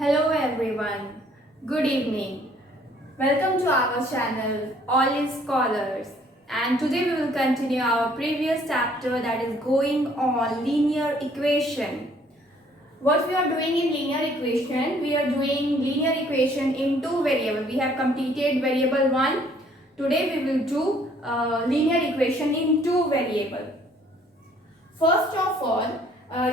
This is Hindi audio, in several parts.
Hello everyone, good evening. Welcome to our channel All is Scholars, and today we will continue our previous chapter that is going on linear equation. What we are doing in linear equation, we are doing linear equation in two variables. We have completed variable 1. Today we will do linear equation in two variables. First of all,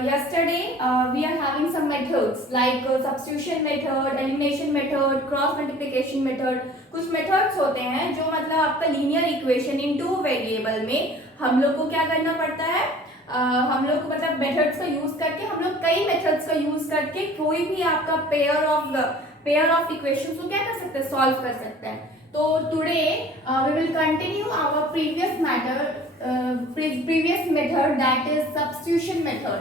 yesterday we are having some methods like substitution method, elimination method, cross multiplication method. कुछ methods होते हैं जो मतलब आपका linear equation in two variable में हम लोग को क्या करना पड़ता है, हम लोग को मतलब methods का use करके हम लोग कई methods का use करके कोई भी आपका pair of equations को क्या कर सकते हैं, solve कर सकते हैं. तो today we will continue our previous method that is substitution method.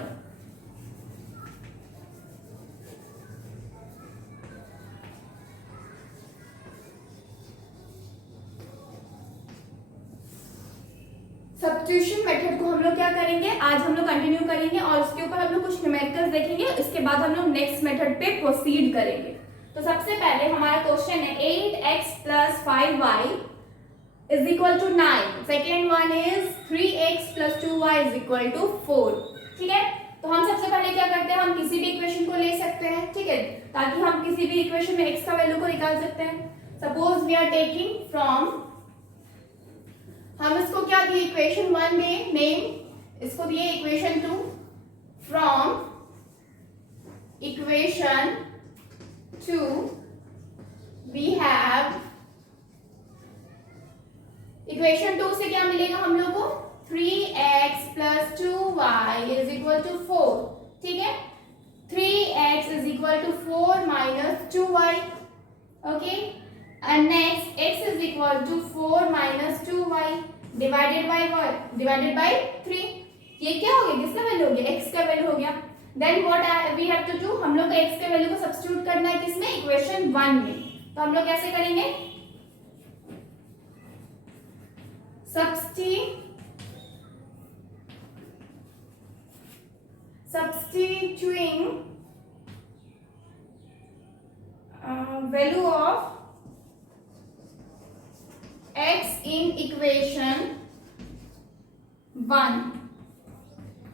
Substitution method को हम लोग क्या करेंगे, आज हम लोग कंटिन्यू करेंगे और उसके ऊपर हम लोग कुछ न्यूमेरिकल्स देखेंगे. इसके बाद हम लोग नेक्स्ट मेथड पे प्रोसीड करेंगे. तो सबसे पहले हमारा क्वेश्चन है 8x plus 5y is equal to 9. Second one is 3x plus 2y is equal to 4. ठीक है, तो हम सबसे पहले क्या करते हैं, हम किसी भी इक्वेशन को ले सकते हैं. ठीक है, ताकि हम किसी भी इक्वेशन में x का वैल्यू को निकाल सकते हैं. Suppose we are taking from, हम इसको क्या दिए, इक्वेशन 1 में नेम, इसको दिए equation 2. From equation 2 we have, equation 2 से क्या मिलेगा हम लोग को, 3x plus 2y is equal to 4. ठीक है, 3x is equal to 4 minus 2y. Okay, and next x is equal to 4 minus 2y divided by what, divided by 3. ये क्या हो गया, किसका वैल्यू हो गया, x का वैल्यू हो गया. Then what we have to do, हम लोग को x के वैल्यू को सब्स्टिट्यूट करना है किसमें, इक्वेशन 1 में. तो हम लोग कैसे करेंगे, substituting value of x in equation 1.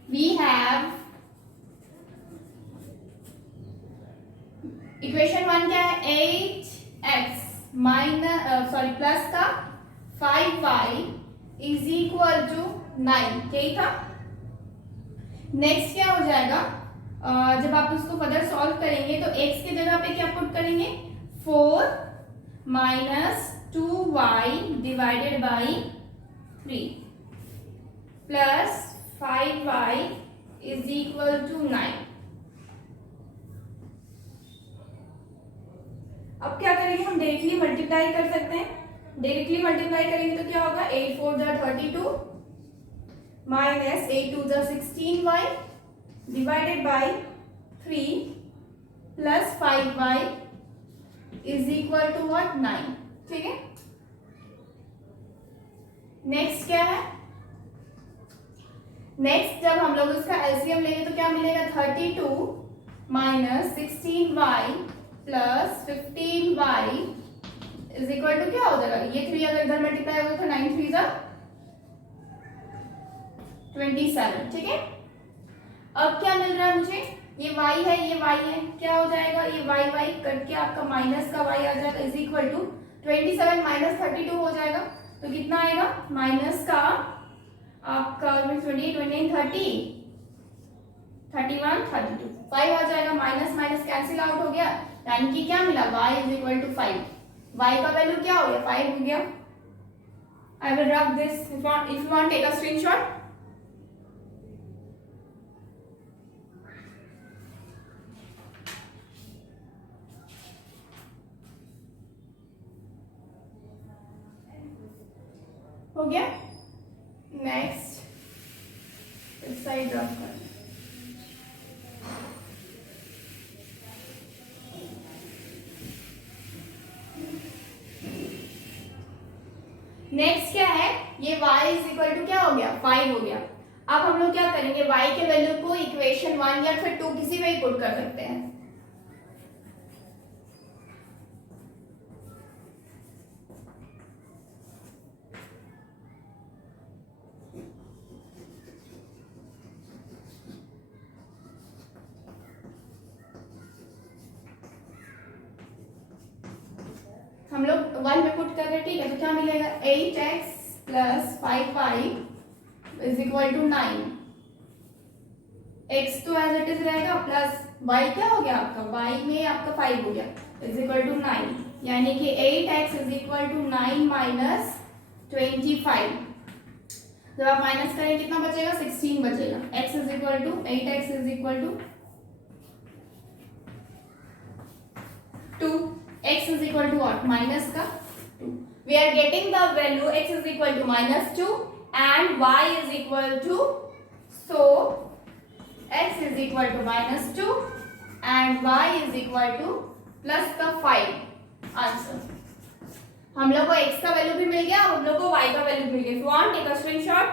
We have equation 1 क्या है, 8x प्लस का 5y इज इक्वल टू 9. यही था. नेक्स्ट क्या हो जाएगा, जब आप इसको फर्दर सॉल्व करेंगे तो x की जगह पे क्या पुट करेंगे, 4 minus 2y divided by 3 plus 5y is equal to 9. अब क्या करेंगे, हम डायरेक्टली मल्टीप्लाई कर सकते हैं. डायरेक्टली मल्टीप्लाई करेंगे तो क्या होगा, 8 4 जा 32 माइनस 8 2 जा 16y divided by 3 plus 5y is equal to what, 9. ठीक है, नेक्स्ट क्या है, नेक्स्ट जब हम लोग इसका एलसीएम लेंगे तो क्या मिलेगा, 32 minus 16y plus 15y is equal to क्या हो जाएगा, ये 3 अगर इधर मल्टीप्लाई होगा तो 9 3 जा 27. ठीक है, अब क्या मिल रहा है मुझे, ये y है, ये y है, क्या हो जाएगा, ये y कट के आपका माइनस का y आ जाएगा इज इक्वल टू 27 माइनस 32 हो जाएगा. तो कितना आएगा, माइनस का आपका 28 29 30 31 32 5 आ जाएगा. माइनस माइनस कैंसिल आउट हो गया, यानी कि क्या मिला, y is equal to 5. y का वैल्यू क्या हो गया, 5 हो गया. I will rub this if you want take a screenshot. हो गया. नेक्स्ट इस साइड ड्रॉप कर, नेक्स्ट क्या है, ये y इज इक्वल टू क्या हो गया, 5 हो गया. अब हम लोग क्या करेंगे, y के वैल्यू को इक्वेशन 1 या फिर 2 किसी में ही पुट कर सकते हैं. हम लोग 1 में पुट कर रहे हैं, ठीक है, तो क्या मिलेगा 8x plus 5y is equal to 9। x तो एज इट इज रहेगा प्लस y क्या हो गया आपका, y में आपका 5 हो गया इज इक्वल टू 9, यानी कि 8x is equal to 9 minus 25। जब आप माइनस करें कितना बचेगा, 16 बचेगा। x is equal to 8x is equal to 2, x is equal to what, minus का 2। We are getting the value x is equal to minus 2 and y is equal to, so x is equal to minus 2 and y is equal to plus का 5। आंसर हम लोग को x का वैल्यू भी मिल गया, हम लोग को y का वैल्यू भी मिल गया। If you want, take a screenshot।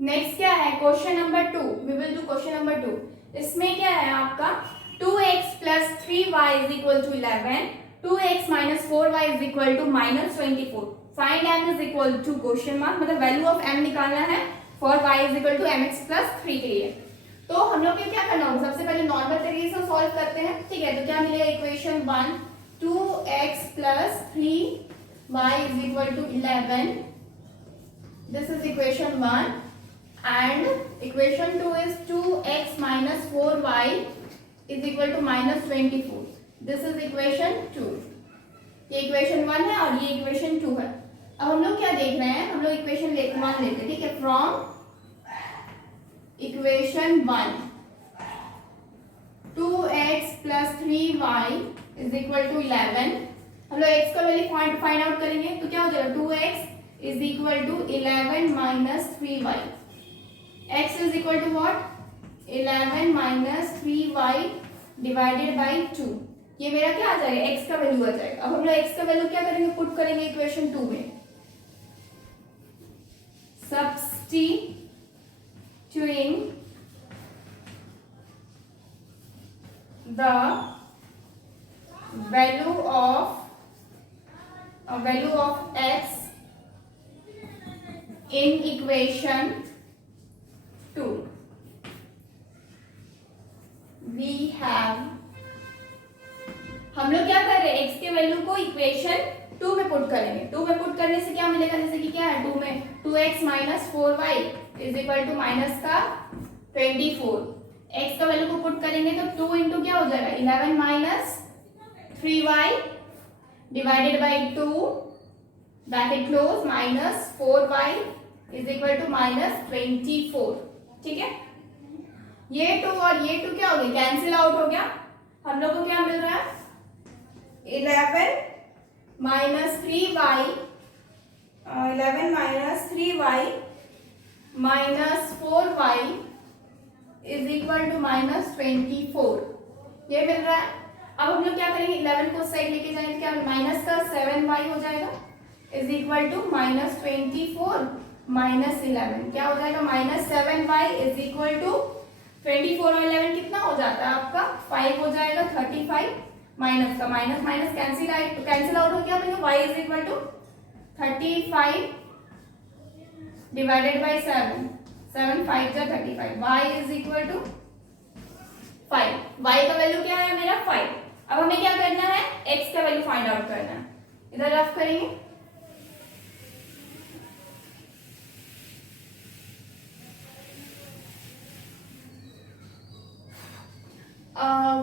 Next क्या है, question number 2। We will do question number 2। इसमें क्या है आपका 2x plus 3y is equal to 11, 2x minus 4y is equal to minus 24। Find m is equal to question mark, मतलब वैल्यू ऑफ m निकालना है for y is equal to mx plus 3 के लिए। तो हम लोग को क्या करना होगा, सबसे पहले नॉर्मल तरीके से सॉल्व करते हैं, ठीक है। तो क्या मिलेगा, equation 1 2x plus 3y is equal to 11, this is equation 1। and equation 2 is 2x minus 4y is equal to minus 24, this is equation 2। ये equation 1 है और ये equation 2 है। अब हम लोग क्या देख रहे हैं, हम लोग equation 1 लेते हैं, ठीक है। from equation 1 2x plus 3y is equal to 11, हम लोग x का वैल्यू फाइंड आउट करेंगे, तो क्या हो जाएगा 2x is equal to 11 minus 3y, x is equal to what, 11 minus 3y divided by 2। ये मेरा क्या आ जाएगा, x का वैल्यू आ जाएगा। अब हम लोग x का वैल्यू क्या करेंगे, पुट करेंगे इक्वेशन 2 में, substituting the value of x in equation 2 we have, हम लोग क्या कर रहे हैं, x के वैल्यू को इक्वेशन 2 में पुट करेंगे। 2 में पुट करने से क्या मिलेगा, जैसे कि क्या है 2 में 2x minus 4y is equal to minus का 24, x का वैल्यू को पुट करेंगे तो 2 इंटू क्या हो जाएगा 11 minus 3y divided by 2 bracket close minus 4y is equal to minus 24, ठीक है। ये 2 और ये 2 क्या हो गया, कैंसिल आउट हो गया। हम लोग को क्या मिल रहा है 11 minus 3y, 11 minus 3y minus 4y is equal to minus 24, ये मिल रहा है। अब हम लोग क्या करेंगे, 11 को साइड लेके जाएंगे, क्या माइनस का 7y हो जाएगा is equal to minus 24 minus 11, क्या हो जाएगा minus 7y is equal to 24 और 11 कितना हो जाता है आपका 5 हो जाएगा, 35 माइनस का माइनस माइनस कैंसिल आउट हो गया, y is equal to 35 divided by 7, 7 5 जा 35, y is equal to 5, y का वैल्यू क्या है मेरा 5। अब हमें क्या करना है, x का वैल्यू फाइंड आउट करना है, इधर रफ करेंगे।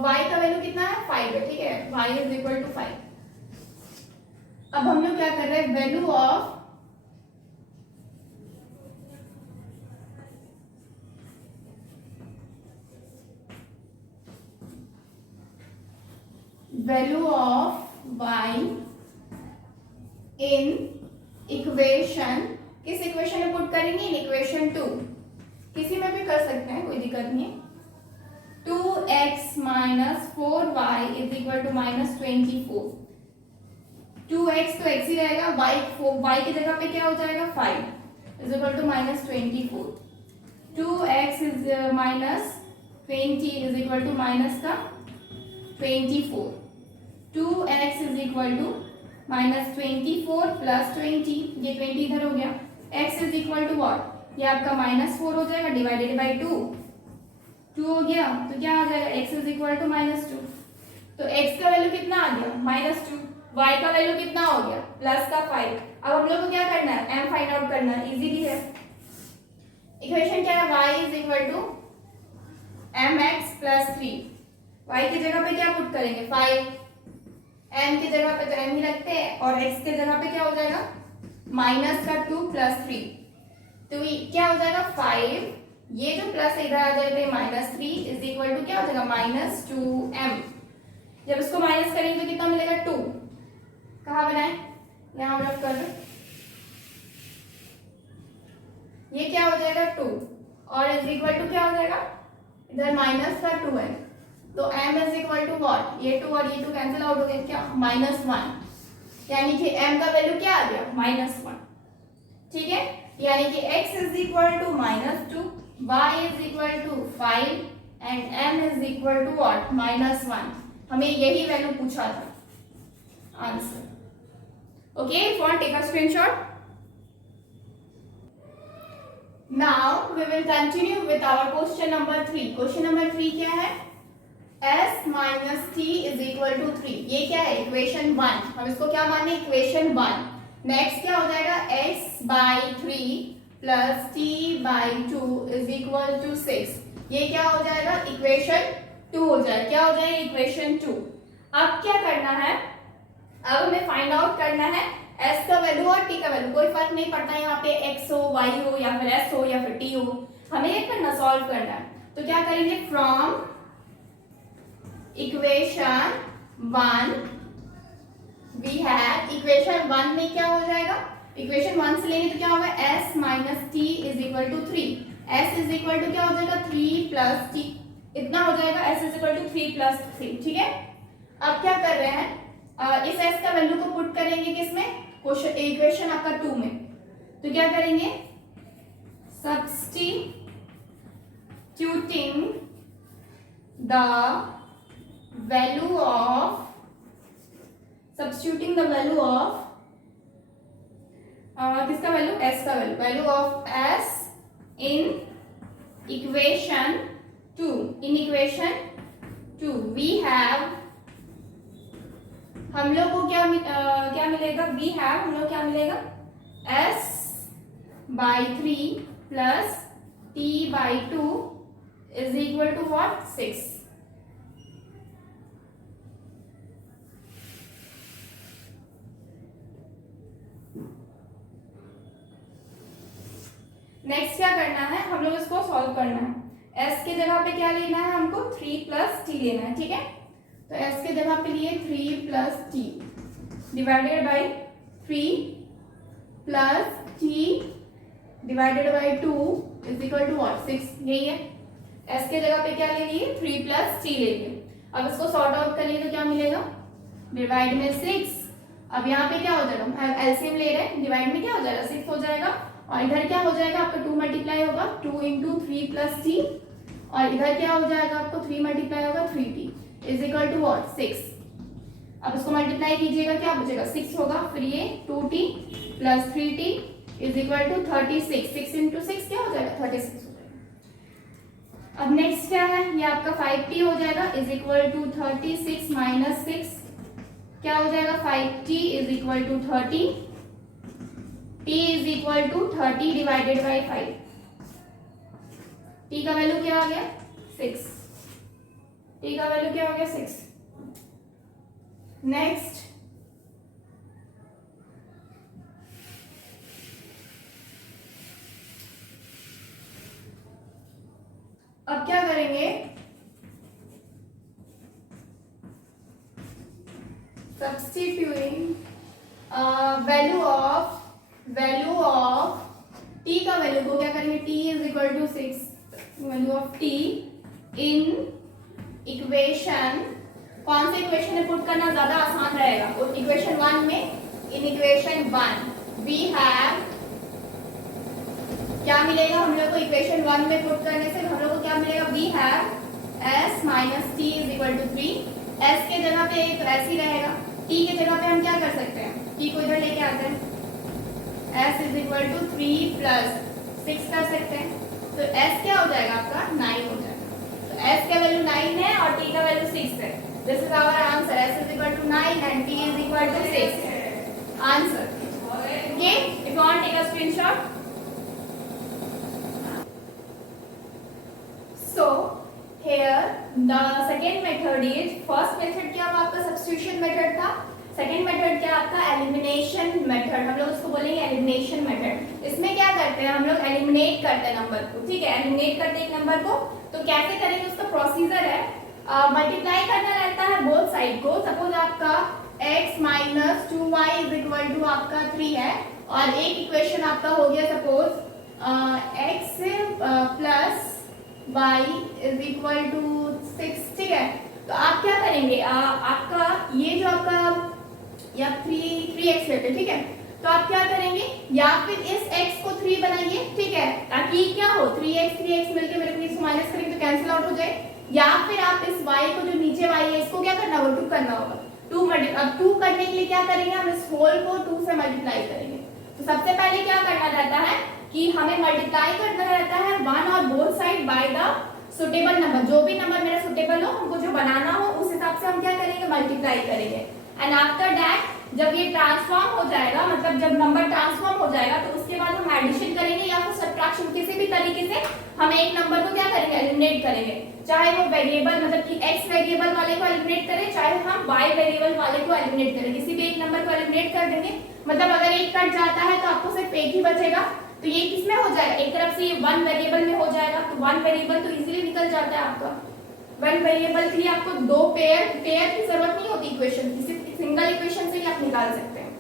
y का वैल्यू कितना है 5 है, ठीक है, y इज इक्वल टू 5। अब हम लोग क्या कर रहे हैं, value of y in equation, किस इक्वेशन में पुट करेंगे, इन इक्वेशन 2, किसी में भी कर सकते हैं, कोई दिक्कत नहीं है। 2x minus 4y is equal to minus 24, 2x तो x ही रहेगा, y की जगह पे क्या हो जाएगा 5, is equal to -24. 2x is -20 is equal to minus का 24. 2x is equal to -24 plus 20, ये 20 इधर हो गया. x is equal to what, ये आपका -4 हो जाएगा डिवाइडेड बाई 2. 2 हो गया तो क्या आ जाएगा, x इज इक्वल टू -2. तो x का वैल्यू कितना आ गया -2. y का वैल्यू कितना हो गया प्लस का 5. अब हम लोग को क्या करना है, m फाइंड आउट करना है. इजीली है. इक्वेशन क्या है, y is equal to mx plus 3. y की जगह पे क्या पुट करेंगे 5, m की जगह पे तो m ही रखते हैं और x की जगह पे क्या हो जाएगा -2 प्लस 3. तो ये क्या हो जाएगा 5, ये जो प्लस इधर आ जाएगा -3 इज इक्वल टू क्या हो जाएगा -2m. जब इसको माइनस करेंगे तो कितना मिलेगा 2. कहाँ बनाए, यहाँ रख कर दो. ये क्या हो जाएगा 2 और इज इक्वल टू क्या हो जाएगा इधर माइनस का 2m. तो m is equal to what, ये 2 और ये 2 कैंसिल आउट हो गए, क्या -1. यानी कि m का वैल्यू क्या आ गया -1. ठीक है, यानी कि x is equal to -2, y is equal to 5 and m is equal to what -1. हमें यही वैल्यू पूछा था. Answer. Okay, for take a screenshot. Now we will continue with our question number 3. Question number 3 क्या है, s minus t is equal to 3. ये क्या है, इक्वेशन 1. हम इसको क्या माने, इक्वेशन 1. नेक्स्ट क्या हो जाएगा, x by 3 plus t by 2 is equal to 6. ये क्या हो जाएगा, इक्वेशन 2 हो जाएगा. क्या हो जाएगा, इक्वेशन 2. अब क्या करना है, अब हमें फाइंड आउट करना है s का वैल्यू और t का वैल्यू. कोई फर्क नहीं पड़ता यहाँ पे x हो, y हो या फिर s हो या फिर t हो, हमें ये करना, सॉल्व करना है. तो क्या करेंगे, from equation 1 we have, equation 1 में क्या हो जाएगा, इक्वेशन 1 से लेंगे तो क्या होगा, s minus t is equal to 3. s is equal to क्या हो जाएगा 3 प्लस t, इतना हो जाएगा. s is equal to 3 plus 3. ठीक है, अब क्या कर रहे हैं, इस s का वैल्यू को पुट करेंगे किसमें, क्वेश्चन इक्वेशन आपका 2 में. तो क्या करेंगे, substituting the value of, substituting the value of किसका वैल्यू, s का value, value of s in equation 2. In equation 2 we have, हम लोग को क्या मिलेगा, वी हैव, हम लोग क्या मिलेगा, s by 3 plus t by 2 is equal to what 6. Next क्या करना है, हम लोग इसको सॉल्व करना है. s के जगह पे क्या लेना है हमको, 3 प्लस t लेना है. ठीक है, तो s के जगह पे लिए 3 plus t divided by 3 plus t divided by 2 is equal to what 6. यही है, s के जगह पे क्या ले लिए 3 प्लस t ले लिए. अब इसको सॉर्ट आउट करिए तो क्या मिलेगा, डिवाइड में 6. अब यहाँ पे क्या हो जाएगा, हम एलसीएम ले रहे हैं, डिवाइड में क्या हो जाएगा 6 हो जाएगा और इधर क्या हो जाएगा आपका 2 मल्टीप्लाई होगा 2 इंटू 3 प्लस t और इधर क्या हो जाएगा आपको 3 मल्टीप्लाई होगा 3t is equal to what 6. अब इसको मल्टीप्लाई कीजिएगा क्या बचेगा 6 होगा, फिर ये 2t plus 3t is equal to 36. 6 into 6 क्या हो जाएगा 36 हो जाएगा. अब नेक्स्ट क्या है, ये आपका 5t हो जाएगा इज इक्वल टू 36 माइनस 6 क्या हो जाएगा 5t is equal to 30. t is equal to 30 divided by 5. t का वैल्यू क्या आ गया 6. t का वैल्यू क्या हो गया 6. नेक्स्ट अब क्या करेंगे, सब्स्टिट्यूटिंग वैल्यू ऑफ t का वैल्यू को क्या करेंगे, t is equal to 6, value of t in equation, कौन से इक्वेशन में पुट करना ज्यादा आसान रहेगा, इक्वेशन 1 में. इन इक्वेशन 1 वी हैव क्या मिलेगा हम लोग को इक्वेशन 1 में पुट करने से हम लोग को क्या मिलेगा, we have s minus t is equal to 3। s के जगह पे तो s ही रहेगा, t के जगह पे हम क्या कर सकते हैं, t को इधर लेके आते हैं, s is equal to 3 plus 6 कर सकते हैं, तो s क्या हो जाएगा आपका 9 हो जाएगा। तो s का वैल्यू 9 है और t का वैल्यू 6 है। This is our answer, s is equal to 9 and t is equal to 6 answer. Okay, if you want take a screenshot. So here the second method is, first method क्या हुआ आपका substitution method था, second method क्या आपका elimination method, हम लोग उसको बोलेंगे elimination method। इसमें क्या करते हैं हम लोग, eliminate करते हैं नंबर को, ठीक है, eliminate करते हैं एक नंबर को। तो कैसे करेंगे उसका प्रोसीजर है, मल्टीप्लाई करना रहता है बोथ साइड को। सपोज आपका x minus 2y is equal to आपका 3 है और एक इक्वेशन आपका हो गया suppose x plus y is equal to 6, ठीक है। तो आप क्या करेंगे, आपका ये जो आपका या 3x लेते, ठीक है, तो आप क्या करेंगे, या फिर इस x को 3 बनाइए, ठीक है, ताकि क्या हो 3x मिलके मेरे को इसको माइनस करेंगे तो कैंसिल आउट हो जाए। या फिर आप इस y को जो नीचे y है इसको क्या करना होगा, 2 करना होगा। 2 करने के लिए क्या करेंगे, हम इस होल को 2 से मल्टीप्लाई करेंगे। तो सबसे पहले क्या करना रहता है कि हमें मल्टीप्लाई करना रहता है 1 और both side by the suitable number, जो भी नंबर मेरा सुटेबल हो, हमको जो बनाना हो उस हिसाब से हम क्या करेंगे, मल्टीप्लाई करेंगे। एंड आफ्टर दैट जब ये ट्रांसफॉर्म हो जाएगा, मतलब जब नंबर ट्रांसफॉर्म हो जाएगा तो उसके बाद हम एडिशन करेंगे या फिर सब्ट्रैक्शन, किसी भी तरीके से हम एक नंबर को क्या करेंगे, एलिमिनेट करेंगे। चाहे वो वेरिएबल मतलब कि x वेरिएबल वाले को एलिमिनेट करें, चाहे हम y वेरिएबल वाले को एलिमिनेट करें, किसी भी एक नंबर को एलिमिनेट कर देंगे। मतलब अगर एक कट जाता है तो आपको सिर्फ एक ही बचेगा, तो ये किसमें हो जाएगा, एक तरफ से ये 1 वेरिएबल में हो जाएगा। तो 1 वेरिएबल तो इजीली निकल जाता है आपका। 1 वेरिएबल के लिए आपको 2 पेयर की जरूरत नहीं होती इक्वेशन की, सिर्फ सिंगल इक्वेशन से ही आप निकाल सकते हैं।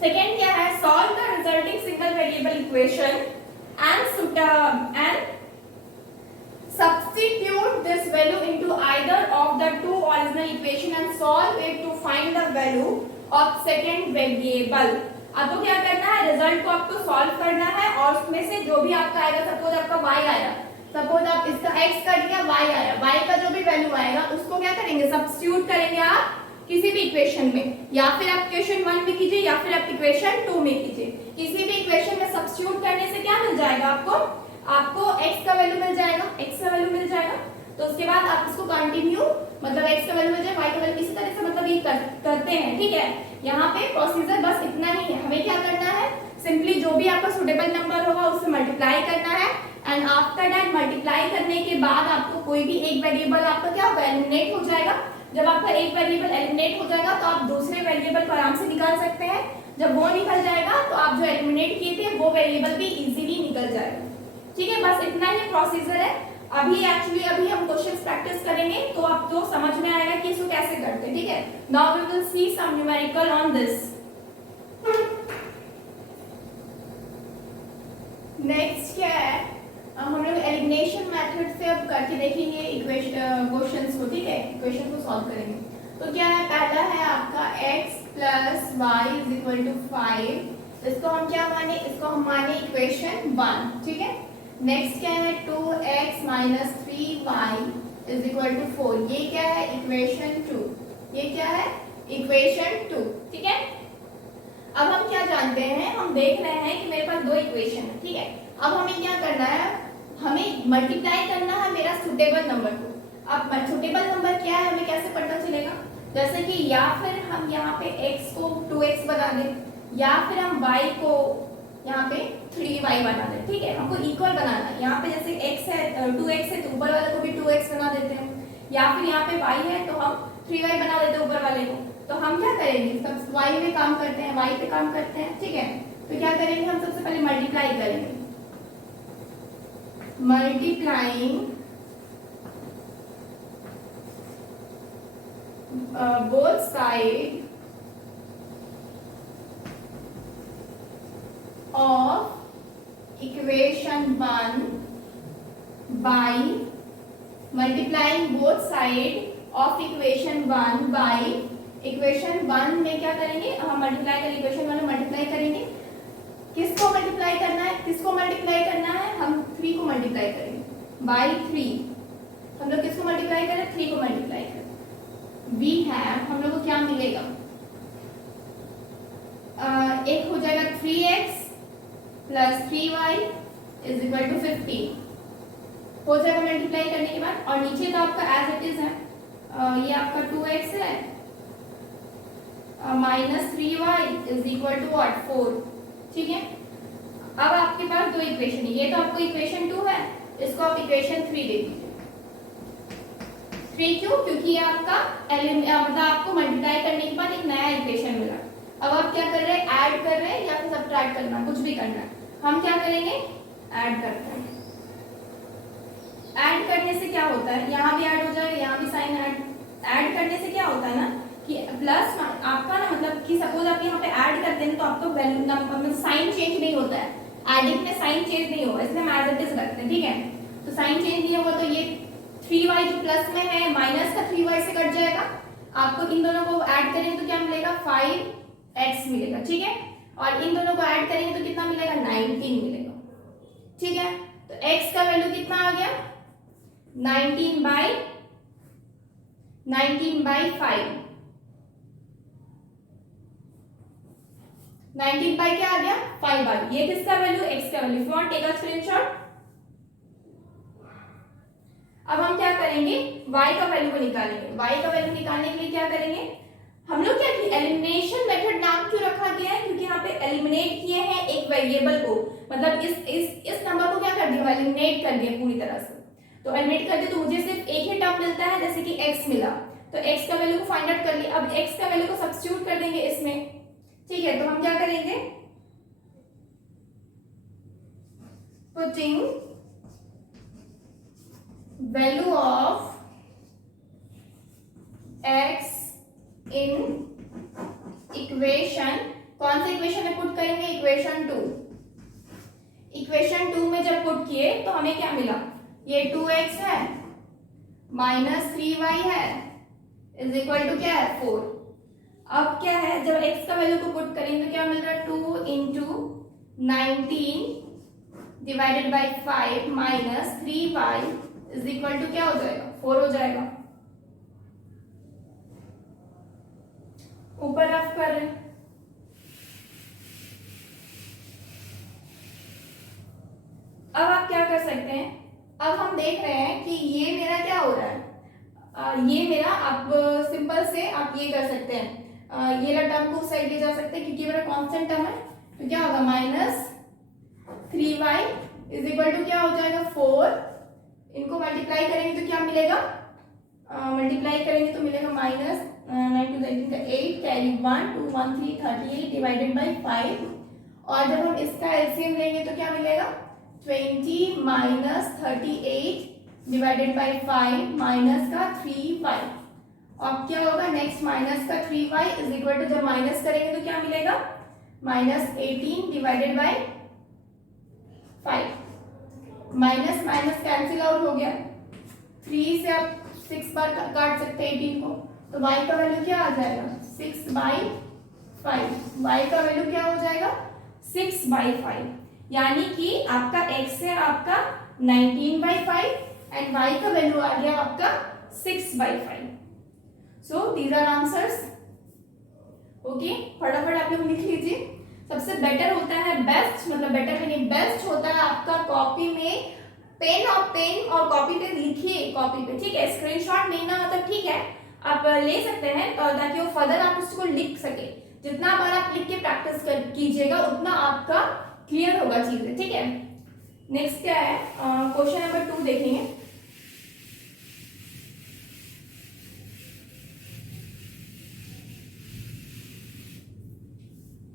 सेकेंड क्या है, solve the resulting single variable equation and substitute this value into either of the two original equation and solve it to find the value of second variable। आपको क्या करना है, रिजल्ट को आपको सॉल्व करना है और उसमें से जो भी आपका आएगा, सपोज आपका y आया, सपोज आप इसका x कर दिया, y आया, y का जो भी वैल्यू आएगा उसको क्या करेंगे, सब्स्टिट्यूट करेंगे आप किसी भी इक्वेशन में, या फिर आप इक्वेशन 1 में कीजिए या फिर आप इक्वेशन 2 में कीजिए। किसी भी इक्वेशन में सब्स्टिट्यूट करने से क्या मिल जाएगा आपको x का वैल्यू मिल जाएगा, x का वैल्यू मिल जाएगा। तो उसके बाद आप इसको कंटिन्यू, मतलब x का वैल्यू मिल जाए, y का वैल्यू इसी तरह से मतलब ये करते हैं, ठीक है। यहाँ पे प्रोसीजर बस इतना ही है, हमें क्या करना है, सिंपली जो भी आपका सुटेबल नंबर होगा उससे मल्टीप्लाई करना है एंड आफ्टर दैट मल्टीप्लाई करने के बाद आपको कोई भी एक वेरिएबल आपका क्या होगा, एलिमिनेट हो जाएगा। जब आपका एक वेरिएबल एलिमिनेट हो जाएगा तो आप दूसरे वेरिएबल को आराम से निकाल सकते हैं। जब वो निकल जाएगा तो आप जो एलिमिनेट किए थे वो वेरिएबल भी इजीली निकल जाएगा, ठीक है। बस इतना ही प्रोसीजर है। अभी हम क्वेश्चंस प्रैक्टिस करेंगे तो आपको समझ में आएगा कि इसको कैसे करते हैं, ठीक है। Now we will see some numerical on this. Next क्या है, हम लोग एलिमिनेशन मेथड से अब करके देखेंगे क्वेश्चंस को, ठीक है, इक्वेशन को सॉल्व करेंगे। तो क्या है, पहला है आपका x plus y is equal to 5, इसको हम क्या माने, इसको हम माने इक्वेशन 1, ठीक है। नेक्स्ट क्या है, 2x minus 3y is equal to 4, ये क्या है, इक्वेशन 2, ये क्या है, इक्वेशन 2, ठीक है। अब हम क्या जानते हैं, हम देख रहे हैं कि मेरे पास 2 इक्वेशन है, ठीक है। अब हमें क्या करना है, हमें मल्टीप्लाई करना है मेरा सुटेबल नंबर को। अब सुटेबल नंबर क्या है हमें कैसे पता चलेगा, जैसे कि या फिर हम यहाँ पे x को 2x बना दें या फिर हम y को यहाँ पे 3y बना दें, ठीक है। हमको इक्वल बनाना है, यहाँ पे जैसे x है 2x है तो ऊपर वाले को भी 2x बना देते हैं, या फिर यहाँ पे y है तो हम 3y बना देते हैं ऊपर वाले को। तो हम क्या करेंगे, सब y में काम करते हैं, y पे काम करते हैं, ठीक है। तो क्या करेंगे, हम सबसे पहले मल्टीप्लाई करेंगे, multiplying both side of equation 1 by multiplying both side of equation 1 by equation 1 में क्या करेंगे, हम मल्टीप्लाई करेंगे, इक्वेशन 1 में मल्टीप्लाई करेंगे किसको मल्टीप्लाई करना है, किसको मल्टीप्लाई करना है, हम 3 को मल्टीप्लाई करेंगे बाई 3। हम लोग किसको मल्टीप्लाई करें, 3 को मल्टीप्लाई करें। वी हैव, हम लोग को क्या मिलेगा, एक हो जाएगा 3x plus 3y is equal to 15 हो जाएगा मल्टीप्लाई करने के बाद। और नीचे तो आपका एज इट इज है, ये आपका 2x है minus 3y is equal to what 4। ठीक है, अब आपके पास दो इक्वेशन है, ये तो आपको इक्वेशन 2 है, इसको आप इक्वेशन 3 दे दीजिए। 3 क्यों, क्योंकि ये आपका मतलब आपको मल्टीप्लाई करने के बाद एक नया इक्वेशन मिला। अब आप क्या कर रहे हैं, ऐड कर रहे हैं या फिर सब्ट्रैक्ट करना, कुछ भी करना है। हम क्या करेंगे, ऐड करते हैं। ऐड करने से क्या होता है, यहाँ भी ऐड हो जाएगा, यहाँ भी साइन ऐड करने से क्या होता है ना कि प्लस आपका ना मतलब कि सपोज आप यहाँ पे ऐड करते हैं तो आपका वैल्यू मतलब साइन चेंज नहीं होता है, एडिंग में साइन चेंज नहीं होगा, इसलिए हम एज इट इज रखते हैं। ठीक है, तो साइन चेंज नहीं होगा तो ये 3y जो प्लस में है माइनस का 3y से कट जाएगा। आपको इन दोनों को ऐड करेंगे तो क्या मिलेगा, 5x मिलेगा। ठीक है, और इन दोनों को ऐड करेंगे तो कितना मिलेगा, 19 मिलेगा। ठीक है, तो x का वैल्यू कितना आ गया, 19 बाई 5। 19 बाई क्या आ गया, 5 आ गया। ये किसका वैल्यू, x का value. If you want take a screenshot. अब हम क्या करेंगे, y का वैल्यू को निकालेंगे। y का वैल्यू निकालने के लिए क्या करेंगे, हम लोग क्या किए, एलिमिनेशन मेथड नाम क्यों रखा गया है, क्योंकि यहाँ पे एलिमिनेट किए हैं एक वेरिएबल को, मतलब इस नंबर को क्या कर दिया, एलिमिनेट कर दिया पूरी तरह से। तो एलिमिनेट कर दिया तो मुझे सिर्फ एक ही टर्म मिलता है, जैसे कि x मिला, तो x का वैल्यू को फाइंड आउट कर लिया। अब x का वैल्यू को सब्स्टिट्यूट कर देंगे इसमें। ठीक है, तो हम क्या करेंगे, putting value of x in equation, कौन से इक्वेशन में पुट करेंगे, इक्वेशन 2। इक्वेशन 2 में जब पुट किए तो हमें क्या मिला, ये 2x है माइनस 3y है इज इक्वल टू क्या है, 4। अब क्या है, जब x का वैल्यू को पुट करेंगे तो क्या मिल रहा है, 2 into 19 divided by 5 minus 3y is equal to क्या हो जाएगा, 4 हो जाएगा। ऊपर रफ कर रहे हैं। अब आप क्या कर सकते हैं, अब हम देख रहे हैं कि ये मेरा क्या हो रहा है, ये मेरा, आप सिंपल से आप ये कर सकते हैं, ये वाला टर्म को उस साइड ले जा सकते हैं क्योंकि मेरा कांस्टेंट टर्म है, तो क्या होगा, minus 3y is equal to क्या हो जाएगा, 4। इनको मल्टीप्लाई करेंगे तो क्या मिलेगा, मल्टीप्लाई करेंगे तो मिलेगा minus 9 to 18 8 carry 1 2 1 3 38 divided by 5। और जब हम इसका एलसीएम लेंगे तो क्या मिलेगा, 20 माइनस 38 डिवाइडेड बाई 5 माइनस का 3y। अब क्या होगा, नेक्स्ट माइनस का 3y इज इक्वल टू, जब माइनस करेंगे तो क्या मिलेगा, minus 18 divided by 5। Minus minus cancel out हो गया, 3 से आप 6 बार काट सकते हैं 18 को, तो y का वैल्यू क्या आ जाएगा, 6/5। y का वैल्यू क्या हो जाएगा, 6/5, यानी कि आपका x है आपका 19/5 एंड y का वैल्यू आ गया आपका 6/5। So these are answers. Okay, फटाफट आप लोग लिख लीजिए। सबसे बेटर होता है, बेस्ट मतलब बेटर नहीं, बेस्ट होता है आपका कॉपी में पेन और कॉपी पे लिखिए, कॉपी पे। ठीक है, स्क्रीनशॉट लेना मतलब ठीक है, आप ले सकते हैं ताकि वो फर्दर आप उसको लिख सके। जितना बार आप लिख के प्रैक्टिस कीजिएगा उतना आपका क्लियर होगा चीजें। ठीक है, नेक्स्ट क्या है, क्वेश्चन नंबर 2 देखेंगे।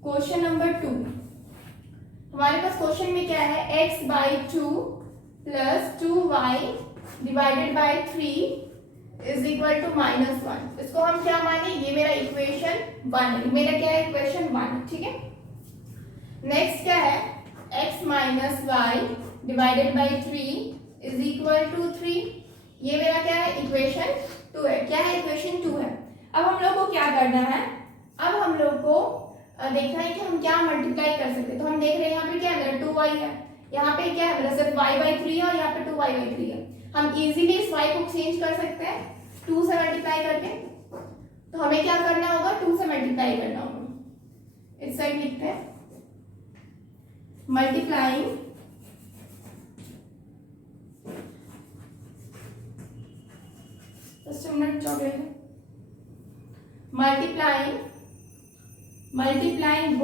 क्वेश्चन नंबर 2, हमारे पास क्वेश्चन में क्या है, x/2 plus 2y divided by 3 is equal to -1। इसको हम क्या माने, ये मेरा इक्वेशन 1 है, मेरा क्या है, इक्वेशन 1। ठीक है, नेक्स्ट क्या है, x minus y divided by 3 is equal to 3। ये मेरा क्या है, इक्वेशन 2 है। क्या है, इक्वेशन 2 है। अब हम लोग को क्या करना है, अब हम लोग को देखना है कि हम क्या मल्टीप्लाई कर सकते हैं। तो हम देख रहे हैं यहाँ पे क्या है मेरा 2y है, यहाँ पे क्या है मेरा सिर्फ y/3 है और यहाँ पे 2y/3 है। हम इजीली इस y को चेंज कर सकते हैं 2 से मल्टीप्लाई करके। तो हमें क्या करना होगा, 2 से मल्टीप्लाई करना होगा। इस साइड लिखते हैं multiplying multiplying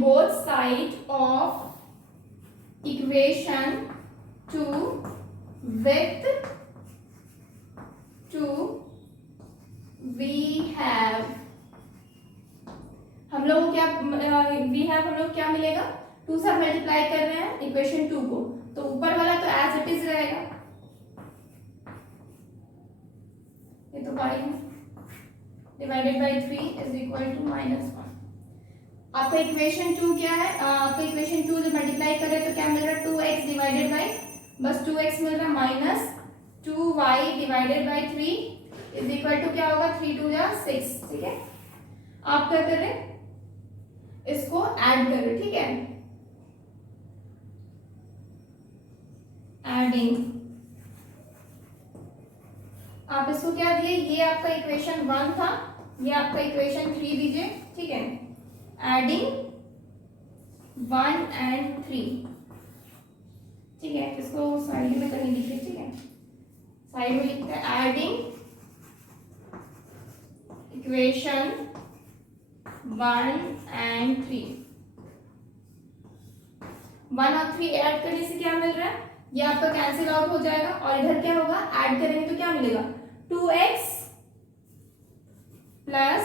both side of equation 2 with 2 we have हम लोग क्या मिलेगा, 2 से मल्टीप्लाई कर रहे हैं इक्वेशन 2 को, तो ऊपर वाला तो एज इट इज रहेगा, ये तो y है, divided by 3 is equal to -1। आपका इक्वेशन 2 क्या है, आपका इक्वेशन 2 जब मल्टीप्लाई करें तो क्या मिल रहा है, 2x डिवाइडेड बाय बस 2x मिल रहा है minus 2y divided by 3 is equal to क्या होगा, 3 2 या 6। ठीक है, आप क्या कर रहे हैं, इसको ऐड कर रहे, ठीक है, एडिंग। आप इसको क्या दिए, ये आपका इक्वेशन 1 था, ये आपका इक्वेशन 3 दीजिए, ठीक है, एडिंग 1 and 3। ठीक है, इसको साइड में कहीं लिखिए, ठीक है, साइड में लिखते हैं एडिंग इक्वेशन 1 and 3। 1 और 3 ऐड करने से क्या मिल रहा है, ये आपका कैंसिल आउट हो जाएगा और इधर क्या होगा, ऐड करेंगे तो क्या मिलेगा, 2x plus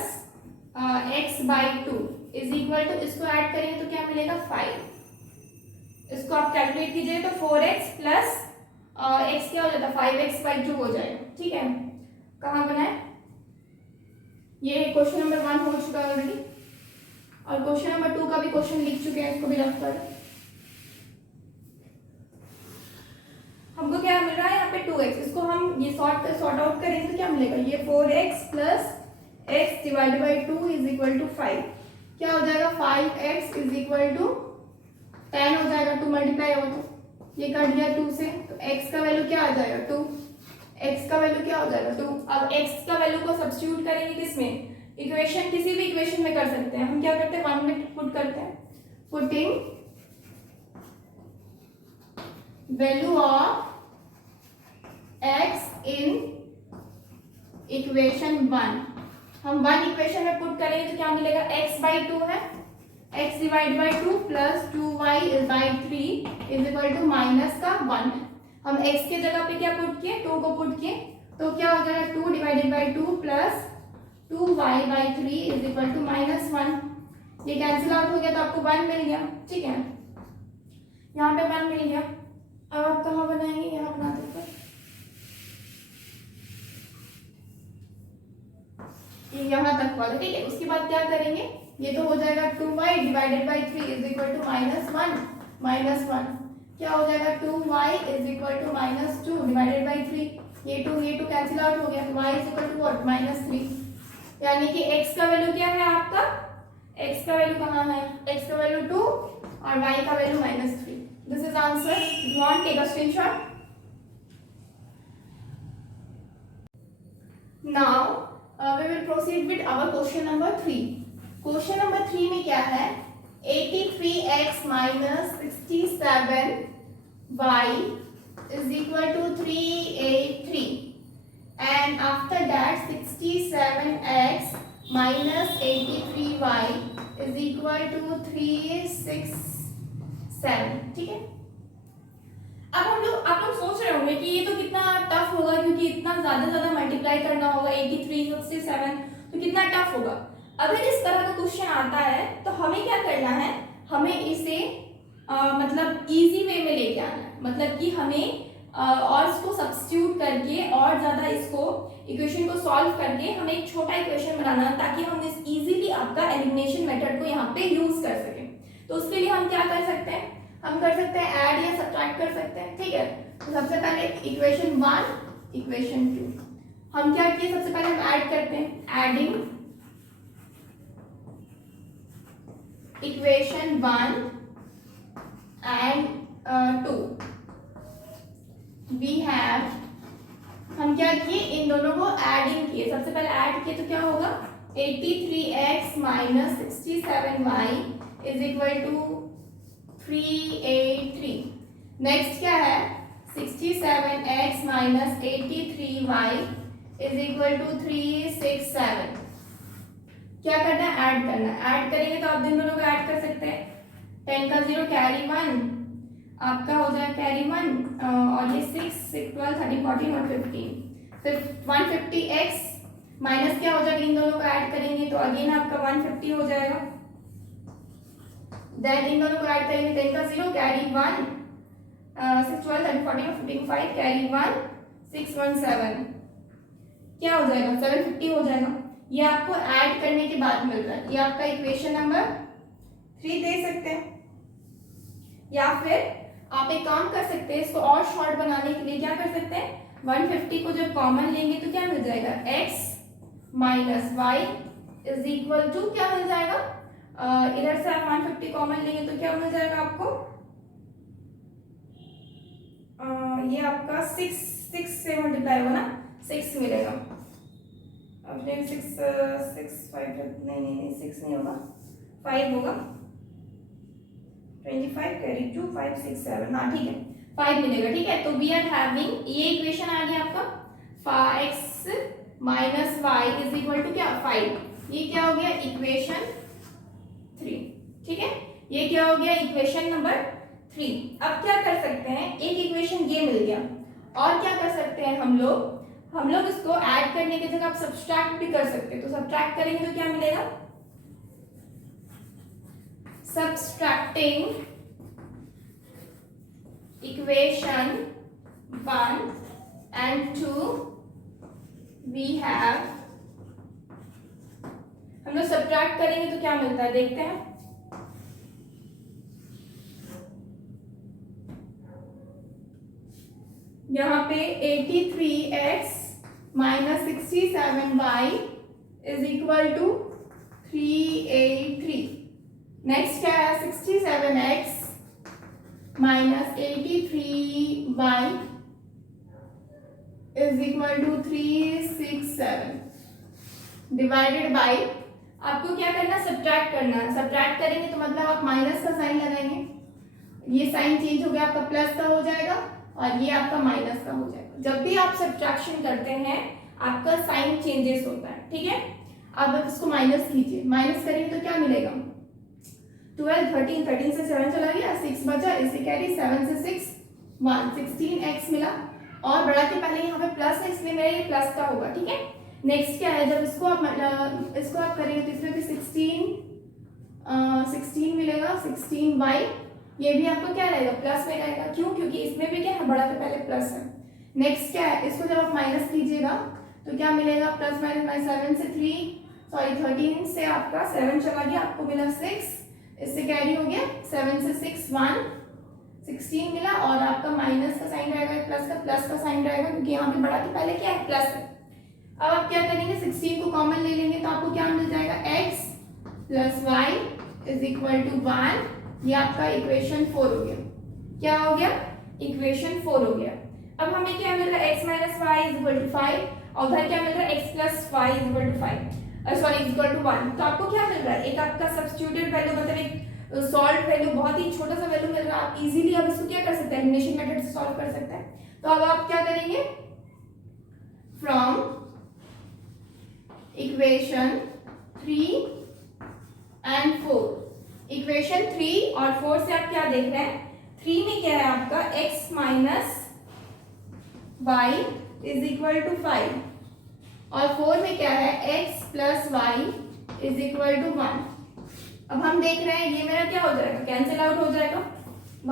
x/2 is equal to, इसको ऐड करेंगे तो क्या मिलेगा 5। इसको आप कैलकुलेट कीजिए तो 4x प्लस x क्या हो जाता है, 5x/2 हो जाएगा। ठीक है, कहाँ बनाए, ये क्वेश्चन नंबर 1 हो चुका है ऑलरेडी, और क्वेश्चन नंबर 2 का भी क्वेश्चन लिख चुके हैं, इसको भी रख कर हमको क्या मिल रहा है यहाँ पे 2x, इसको हम ये सॉर्ट आउट करेंगे तो क्या मिलेगा, ये 4x plus x divided by 2 is equal to 5। क्या हो जाएगा, 5x इज इक्वल टू 10 हो जाएगा, 2 मल्टीप्लाई हो तो ये कट गया 2 से, तो x का वैल्यू क्या आ जाएगा 2, x का वैल्यू क्या हो जाएगा 2। अब x का वैल्यू को सब्स्टिट्यूट करेंगे किसमें, इक्वेशन, किसी भी इक्वेशन में कर सकते हैं। हम क्या करते हैं, 1 में पुट करते हैं, putting value of x in equation 1। हम 1 इक्वेशन में पुट करेंगे तो क्या मिलेगा, x/2 है, x divide by 2 plus 2y/3 is equal to minus का 1 है। हम x के जगह पे क्या पुट किए, 2 को पुट किए, तो क्या हो जाएगा 2 divided by 2 plus 2y/3 is equal to -1। ये कैंसिल आउट हो गया तो आपको 1 मिल गया। ठीक है, यहाँ पे 1 मिल गया। अब आप कहाँ बनाएंगे, यहाँ बना देते हैं, यहाँ तक वाला। ठीक है, उसके बाद क्या करेंगे, ये तो हो जाएगा 2y divided by 3 is equal to -1। क्या हो जाएगा 2y is equal to -2 divided by 3, ये 2 कैंसिल आउट हो गया, तो y is equal to what, -3। यानी कि x का वैल्यू क्या है आपका, x का वैल्यू कहाँ है, x का वैल्यू 2 और y का value -3। This is answer, you want take a screenshot. Now we will proceed with our question number 3। question number 3 में क्या है, 83x minus 67y is equal to 383 and after that 67x minus 83y is equal to 367। ठीक है, अब आप लोग सोच रहे होंगे कि ये तो कितना टफ होगा, क्योंकि इतना ज्यादा मल्टीप्लाई करना होगा, 83 67 तो कितना टफ होगा। अगर इस तरह का क्वेश्चन आता है तो हमें क्या करना है, हमें इसे मतलब इजी वे में लेके आना है, मतलब कि हमें और इसको सब्स्टिट्यूट करके और ज्यादा इसको इक्वेशन को सॉल्व करके हमें एक छोटा इक्वेशन बनाना है, ताकि हम इस इजीली आपका एलिमिनेशन मेथड को यहाँ पे यूज कर सकें। तो उसके लिए हम क्या कर सकते हैं, हम कर सकते हैं ऐड या सब्ट्रैक्ट कर सकते हैं। ठीक है, तो सबसे पहले इक्वेशन 1 इक्वेशन 2 हम क्या किए, सबसे पहले हम ऐड करते हैं, adding equation 1 and 2 we have, हम क्या किए, इन दोनों को एडिंग किए, सबसे पहले ऐड किए तो क्या होगा 83x minus 67y is equal to 383। Next क्या है 67x minus 83y is equal to 367। क्या करना है, ऐड करना है, ऐड करेंगे तो आप इन दोनों को ऐड कर सकते हैं, 10 का 0 कैरी 1 आपका हो जाए कैरी 1 और ये 6 12 13 14 और 15, फिर 150x माइनस क्या हो जाएगा, इन दोनों को ऐड करेंगे तो अगेन आपका 150 हो जाएगा। देन इन दोनों को ऐड करेंगे, 10 का 0 कैरी 1 6 12 13 14 और 15 5 कैरी 1 6 1 7, क्या हो जाएगा 750 हो जाएगा। ये आपको ऐड करने के बाद मिल रहा है, ये आपका इक्वेशन नंबर 3 दे सकते हैं। या फिर आप एक काम कर सकते हैं, इसको और शॉर्ट बनाने के लिए क्या कर सकते हैं, 150 को जब कॉमन लेंगे तो क्या मिल जाएगा, x minus y is equal to क्या मिल जाएगा, इधर से आप 150 कॉमन लेंगे तो क्या मिल जाएगा आपको, ये आपका 6 से मल्टीप्लाई होगा ना, 6 मिलेगा। अब 6 5 नहीं 6 नहीं होगा, 5 होगा, 25 कैरी 2 5 6 7, हाँ ठीक है 5 मिलेगा। ठीक है, तो वी आर हैविंग, ये इक्वेशन आ गया आपका x minus y is equal to क्या 5, ये क्या हो गया इक्वेशन 3। ठीक है, ये क्या हो गया इक्वेशन नंबर 3। अब क्या कर सकते हैं, एक इक्वेशन ये मिल गया, और क्या कर सकते हैं हम लोग इसको ऐड करने की जगह आप सब्सट्रैक्ट भी कर सकते हैं, तो सब्सट्रैक्ट करेंगे तो क्या मिलेगा, subtracting equation 1 and 2 we have, हम लोग सब्ट्रैक्ट करेंगे तो क्या मिलता है देखते हैं। यहाँ पे 83x minus 67y is equal to 383। Next क्या है 67x minus 83y is equal to 367 divided by, आपको क्या करना सब्ट्रैक्ट करना है, सब्ट्रैक्ट करेंगे तो मतलब आप माइनस का साइन लगाएंगे, ये साइन चेंज हो गया आपका प्लस का हो जाएगा और ये आपका माइनस का हो जाएगा। जब भी आप सब्ट्रैक्शन करते हैं आपका साइन चेंजेस होता है। ठीक है, अब इसको माइनस कीजिए, माइनस करेंगे तो क्या मिलेगा 12 13 13 से 7 चला गया, 6 बचा, इसे कैरी 7 से 6 1 16x मिला, और बढ़ा के पहले यहाँ पे प्लस है इसलिए मेरा ये प्लस का होगा। ठीक है, नेक्स्ट क्या है, जब इसको आप करेंगे तो इसमें भी 16 मिलेगा, 16y, ये भी आपको क्या रहेगा प्लस में रहेगा, क्यों, क्योंकि इसमें भी क्या है बढ़ा के पहले प्लस है। नेक्स्ट क्या है, इसको जब आप माइनस कीजिएगा तो क्या मिलेगा, प्लस माइनस 13 से आपका 7 चला गया, आपको मिला 6, इससे कैरी हो गया 7 से 6 1 16 मिला, और आपका माइनस का साइन रहेगा प्लस का साइन रहेगा, क्योंकि यहाँ पे बढ़ा के पहले क्या है प्लस है। अब आप क्या करेंगे 16 को कॉमन ले लेंगे तो आपको क्या मिल जाएगा x plus y is equal to 1, ये आपका इक्वेशन 4 हो गया। क्या हो गया इक्वेशन 4 हो गया। अब हमें क्या मिल रहा है x minus y is equal to 5, और उधर क्या मिल रहा है x plus y is equal to 5, sorry is equal to 1। तो आपको क्या मिल रहा है, एक आपका सब्स्टिट्यूटेड वैल्यू, मतलब एक सॉल्व वैल्यू, बहुत ही छोटा सा वैल्यू मिल रहा है। आप इजीली अब इसको क्या कर सकते हैं, एलिमिनेशन मेथड से सॉल्व कर सकते हैं। तो अब आप क्या करेंगे, फ्रॉम इक्वेशन 3 एंड 4, इक्वेशन 3 और 4 से आप क्या देख रहे हैं, 3 में क्या है आपका x minus y is equal to 5, और 4 में क्या है x plus y is equal to 1। अब हम देख रहे हैं ये मेरा क्या हो जाएगा, कैंसिल आउट हो जाएगा y,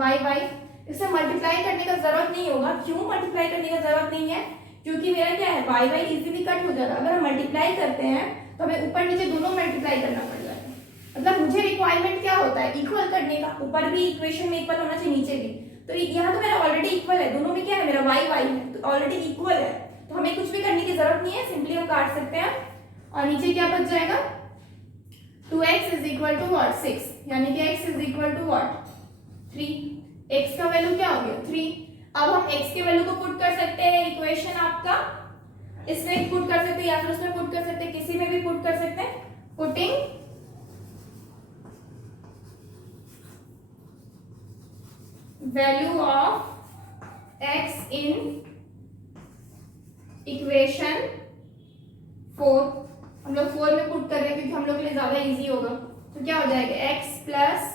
इसे मल्टीप्लाई करने का जरूरत नहीं होगा। क्यों मल्टीप्लाई करने का जरूरत नहीं है, क्योंकि मेरा क्या है y इजीली कट हो जाएगा। अगर हम मल्टीप्लाई करते हैं तो हमें ऊपर नीचे दोनों मल्टीप्लाई करना पड़ जाएगा। मतलब मुझे रिक्वायरमेंट क्या होता है, इक्वल करने का, ऊपर भी इक्वेशन में इक्वल होना चाहिए, नीचे भी। तो यहाँ तो मेरा ऑलरेडी इक्वल है, दोनों में क्या है मेरा y है, तो ऑलरेडी इक्वल है, तो हमें कुछ भी करने की जरूरत नहीं है, सकते हैं। और नीचे क्या बच जाएगा 2x is equal to what 6, यानी कि x is equal to what 3। x का वैल्यू क्या हो गया 3। अब हम x के वैल्यू को पुट कर सकते हैं इक्वेशन आपका इसमें पुट कर सकते हैं या फिर उसमें पुट कर सकते हैं, किसी में भी पुट कर सकते हैं। Putting value of x in equation 4, हम लोग 4 में पुट कर रहे हैं क्योंकि हम लोग के लिए ज्यादा इजी होगा। तो क्या हो जाएगा x plus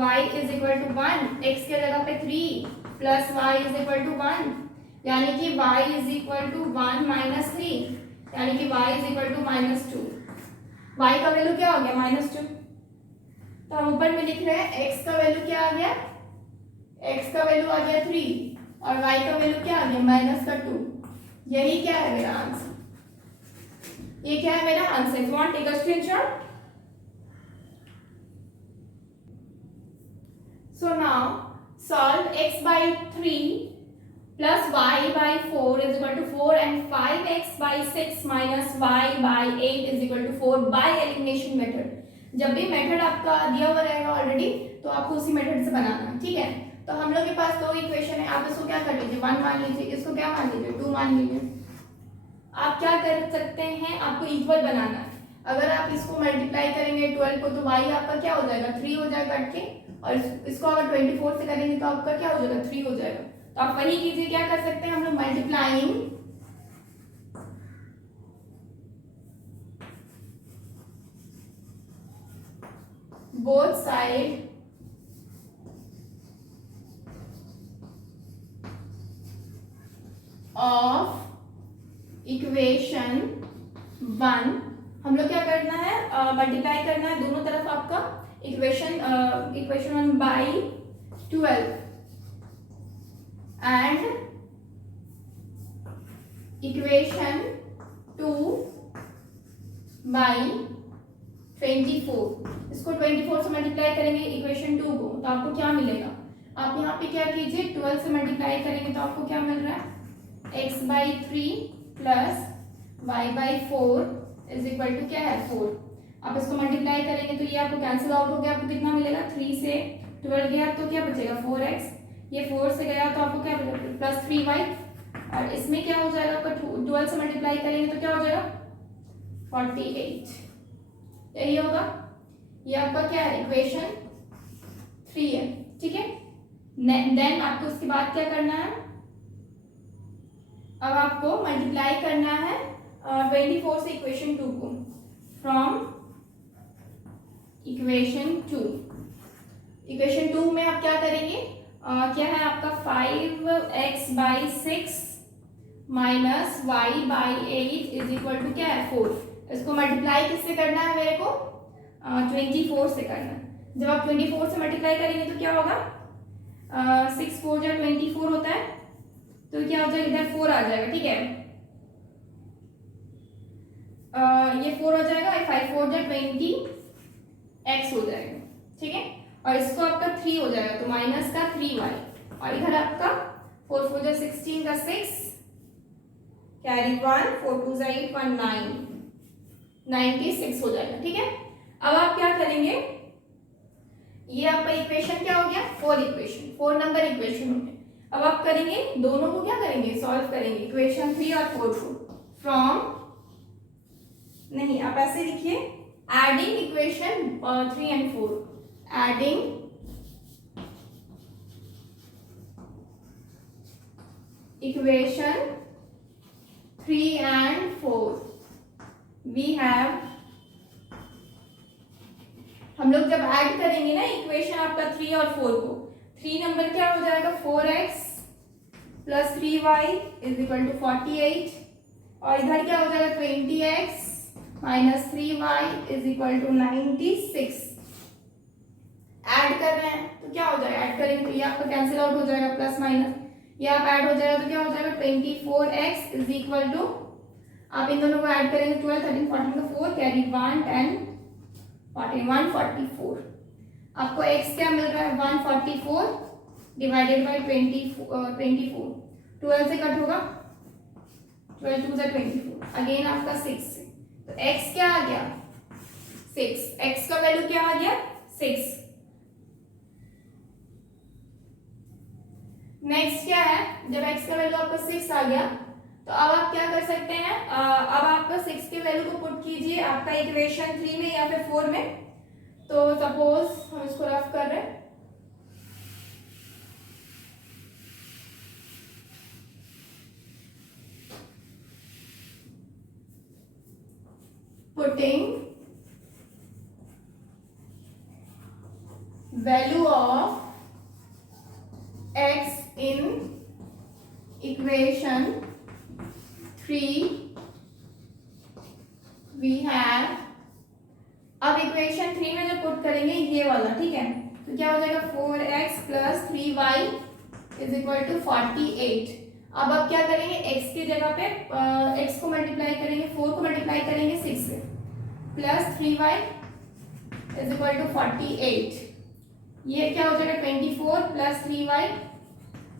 y is equal to 1, x के जगह पे 3 plus y is equal to 1, यानी कि y is equal to 1 minus 3, यानी कि y is equal to minus 2। y का वैल्यू क्या हो गया माइनस 2। तो हम ऊपर में लिख रहे हैं x का वैल्यू क्या आ गया, x का वैल्यू आ गया 3 और y का वैल्यू क्या आ गया माइनस का 2। यही क्या है मेरा आंसर, ये क्या है मेरा answer. If you want take a screenshot. So now solve x by 3 plus y by 4 is equal to 4 and 5x by 6 minus y by 8 is equal to 4 by elimination method। जब भी मेथड आपका दिया हुआ रहेगा ऑलरेडी तो आपको उसी मेथड से बनाना है, ठीक है। तो हम लोग के पास दो इक्वेशन है, आप इसको क्या कर लीजिए 1 मान लीजिए, इसको क्या मान लीजिए 2 मान लीजिए। आप क्या कर सकते हैं, आपको इक्वल बनाना है। अगर आप इसको मल्टीप्लाई करेंगे 12 को तो y आपका क्या हो जाएगा 3 हो जाएगा कट के, और इसको अगर 24 से करेंगे तो आपका क्या हो जाएगा 3 हो जाएगा। तो आप वही कीजिए, क्या कर सकते हैं हम लोग multiplying both side of equation 1, हम लोग क्या करना है मल्टीप्लाई करना है दोनों तरफ आपका equation 1 by 12 and equation 2 by 24। इसको 24 से मल्टीप्लाई करेंगे इक्वेशन 2 को तो आपको क्या मिलेगा, आप यहाँ पे क्या कीजिए 12 से मल्टीप्लाई करेंगे तो आपको क्या मिल रहा है x by 3 plus y by 4 is equal to क्या है 4। आप इसको मल्टीप्लाई करेंगे तो ये आपको कैंसिल आउट हो गया, आपको कितना मिलेगा 3 से 12 गया तो क्या बचेगा 4x, ये 4 से गया तो आपको क्या बचेगा प्लस 3y, और इसमें क्या हो जाएगा आपका 12 से मल्टीप्लाई करेंगे तो क्या हो जाएगा 48, यही होगा। ये आपका क्या है इक्वेशन 3 है, ठीक है। देन आपको उसके बाद क्या करना है, अब आपको मल्टीप्लाई करना है 24 से इक्वेशन 2 को, फ्रॉम इक्वेशन 2। इक्वेशन 2 में आप क्या करेंगे क्या है आपका 5x by 6 minus y by 8 is equal to क्या है 4। इसको मल्टीप्लाई किससे करना है मेरे को 24 से करना है। जब आप 24 से मल्टीप्लाई करेंगे तो क्या होगा 6 4 जा 24 होता है तो क्या हो जाएगा इधर 4 आ जाएगा, ठीक है। ये 4 हो जाएगा, 5 4 जा 20x हो जाएगा, ठीक है। और इसको आपका 3 हो जाएगा तो माइनस का 3y, और इधर आपका 4 4 जा 16 का 6 कैरी 1 4 2 जा 8 1 9 96 हो जाएगा, ठीक है। अब आप क्या करेंगे, ये आपका इक्वेशन क्या हो गया 4 नंबर इक्वेशन हो गया। अब आप करेंगे दोनों को क्या करेंगे सॉल्व करेंगे इक्वेशन 3 और 4 को, फ्रॉम नहीं आप ऐसे लिखिए adding equation 3 and 4, adding equation 3 and 4 we have, हम लोग जब ऐड करेंगे ना इक्वेशन आपका 3 और 4 को, 3 नंबर क्या हो जाएगा 4x plus 3y is equal to 48, और इधर क्या हो जाएगा 20x minus 3y is equal to 96। Add कर रहे हैं तो क्या हो जाएगा, ऐड करेंगे तो ये आपका कैंसिल आउट हो जाएगा प्लस माइनस, ये आप ऐड हो जाएगा तो क्या हो जाएगा 24x इज इक्वल टू, आप इन दोनों को ऐड करेंगे 12 13 14 का 4 कैरी 1 10 41 44। आपको x क्या मिल रहा है 144 डिवाइडेड बाय 24 12 से कट होगा 12 2 24, अगेन आपका 6, तो x क्या आ गया 6, x का वैल्यू क्या आ गया 6। नेक्स्ट क्या है, जब x का वैल्यू आपका 6 आ गया तो अब आप क्या कर सकते हैं, अब आपका 6 के वैल्यू को पुट कीजिए आपका इक्वेशन 3 में या फिर 4 में। तो सपोज हम इसको रफ कर रहे हैं, putting value of x in equation 3 we have, अब इक्वेशन 3 में जो पुट करेंगे ये वाला, ठीक है, तो क्या हो जाएगा 4x plus 3y is equal to 48। अब आप क्या करेंगे, x की जगह पे x को मल्टीप्लाई करेंगे, 4 को मल्टीप्लाई करेंगे 6 से, plus 3y is equal to 48। ये क्या हो जाएगा 24 plus 3y